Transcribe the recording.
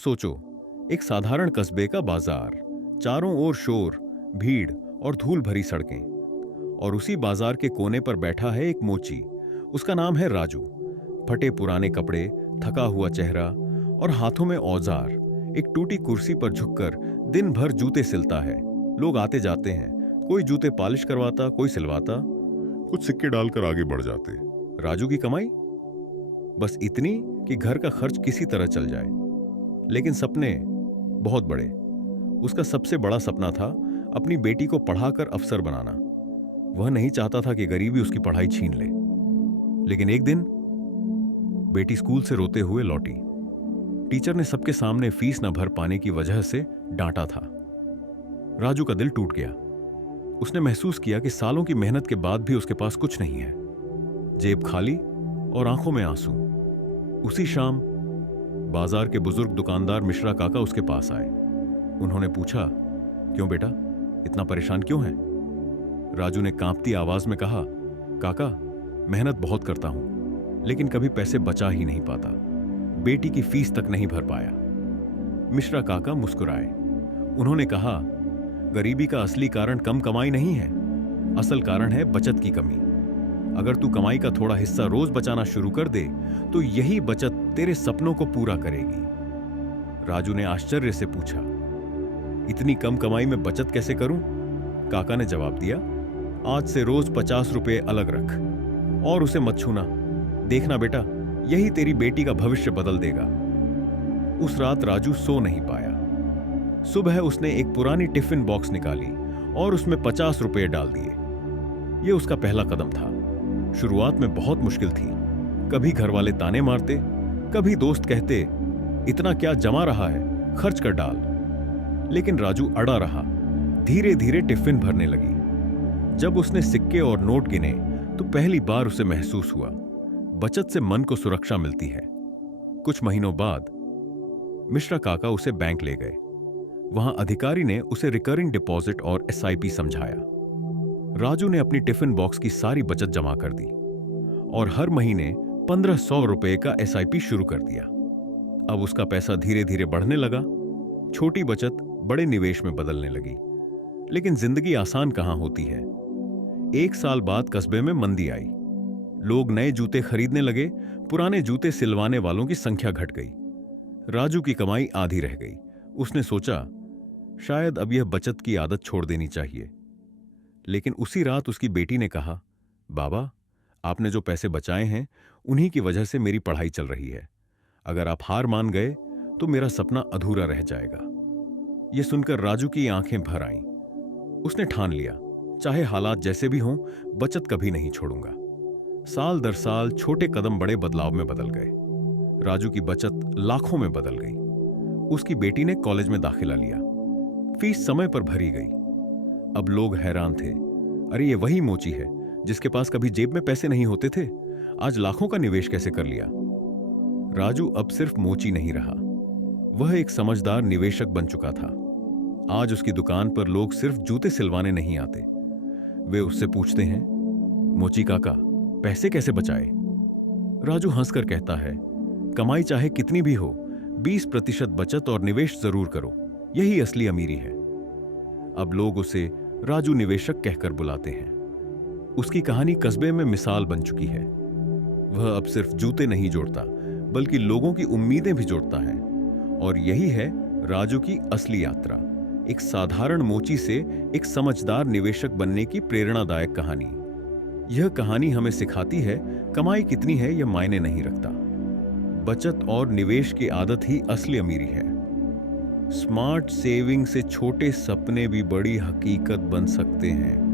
सोचो, एक साधारण कस्बे का बाजार, चारों ओर शोर, भीड़ और धूल भरी सड़कें। और उसी बाजार के कोने पर बैठा है एक मोची। उसका नाम है राजू। फटे पुराने कपड़े, थका हुआ चेहरा और हाथों में औजार। एक टूटी कुर्सी पर झुककर दिन भर जूते सिलता है। लोग आते जाते हैं, कोई जूते पॉलिश करवाता, कोई सिलवाता, कुछ सिक्के डालकर आगे बढ़ जाते। राजू की कमाई बस इतनी कि घर का खर्च किसी तरह चल जाए। लेकिन सपने बहुत बड़े। उसका सबसे बड़ा सपना था अपनी बेटी को पढ़ाकर अफसर बनाना। वह नहीं चाहता था कि गरीबी उसकी पढ़ाई छीन ले। लेकिन एक दिन बेटी स्कूल से रोते हुए लौटी। टीचर ने सबके सामने फीस न भर पाने की वजह से डांटा था। राजू का दिल टूट गया। उसने महसूस किया कि सालों की मेहनत के बाद भी उसके पास कुछ नहीं है। जेब खाली और आंखों में आंसू। उसी शाम बाजार के बुजुर्ग दुकानदार मिश्रा काका उसके पास आए। उन्होंने पूछा, क्यों बेटा, इतना परेशान क्यों है? राजू ने कांपती आवाज में कहा, काका, मेहनत बहुत करता हूं, लेकिन कभी पैसे बचा ही नहीं पाता। बेटी की फीस तक नहीं भर पाया। मिश्रा काका मुस्कुराए। उन्होंने कहा, गरीबी का असली कारण कम कमाई नहीं है, असल कारण है बचत की कमी। अगर तू कमाई का थोड़ा हिस्सा रोज बचाना शुरू कर दे तो यही बचत तेरे सपनों को पूरा करेगी। राजू ने आश्चर्य से पूछा, इतनी कम कमाई में बचत कैसे करूं? काका ने जवाब दिया, आज से रोज 50 रुपए अलग रख और उसे मत छूना। देखना बेटा, यही तेरी बेटी का भविष्य बदल देगा। उस रात राजू सो नहीं पाया। सुबह उसने एक पुरानी टिफिन बॉक्स निकाली और उसमें 50 रुपए डाल दिए। यह उसका पहला कदम था। शुरुआत में बहुत मुश्किल थी। कभी घर वाले ताने मारते, कभी दोस्त कहते, इतना क्या जमा रहा है, खर्च कर डाल। लेकिन राजू अड़ा रहा। धीरे धीरे टिफिन भरने लगी। जब उसने सिक्के और नोट गिने तो पहली बार उसे महसूस हुआ, बचत से मन को सुरक्षा मिलती है। कुछ महीनों बाद मिश्रा काका उसे बैंक ले गए। वहां अधिकारी ने उसे रिकरिंग डिपॉजिट और एसआईपी समझाया। राजू ने अपनी टिफिन बॉक्स की सारी बचत जमा कर दी और हर महीने 1500 रुपए का एसआईपी शुरू कर दिया। अब उसका पैसा धीरे धीरे बढ़ने लगा। छोटी बचत बड़े निवेश में बदलने लगी। लेकिन जिंदगी आसान कहां होती है। 1 साल बाद कस्बे में मंदी आई। लोग नए जूते खरीदने लगे। पुराने जूते सिलवाने वालों की संख्या घट गई। राजू की कमाई आधी रह गई। उसने सोचा, शायद अब यह बचत की आदत छोड़ देनी चाहिए। लेकिन उसी रात उसकी बेटी ने कहा, बाबा, आपने जो पैसे बचाए हैं उन्हीं की वजह से मेरी पढ़ाई चल रही है। अगर आप हार मान गए तो मेरा सपना अधूरा रह जाएगा। यह सुनकर राजू की आंखें भर आईं। उसने ठान लिया, चाहे हालात जैसे भी हों, बचत कभी नहीं छोड़ूंगा। साल दर साल छोटे कदम बड़े बदलाव में बदल गए। राजू की बचत लाखों में बदल गई। उसकी बेटी ने कॉलेज में दाखिला लिया। फीस समय पर भरी गई। अब लोग हैरान थे, अरे ये वही मोची है जिसके पास कभी जेब में पैसे नहीं होते थे, आज लाखों का निवेश कैसे कर लिया। राजू अब सिर्फ मोची नहीं रहा, वह एक समझदार निवेशक बन चुका था। आज उसकी दुकान पर लोग सिर्फ जूते सिलवाने नहीं आते, वे उससे पूछते हैं, मोची काका, पैसे कैसे बचाए? राजू हंसकर कहता है, कमाई चाहे कितनी भी हो, 20% बचत और निवेश जरूर करो, यही असली अमीरी है। अब लोग उसे राजू निवेशक कहकर बुलाते हैं। उसकी कहानी कस्बे में मिसाल बन चुकी है। वह अब सिर्फ जूते नहीं जोड़ता, बल्कि लोगों की उम्मीदें भी जोड़ता है। और यही है राजू की असली यात्रा, एक साधारण मोची से एक समझदार निवेशक बनने की प्रेरणादायक कहानी। यह कहानी हमें सिखाती है, कमाई कितनी है यह मायने नहीं रखता, बचत और निवेश की आदत ही असली अमीरी है। स्मार्ट सेविंग से छोटे सपने भी बड़ी हकीकत बन सकते हैं।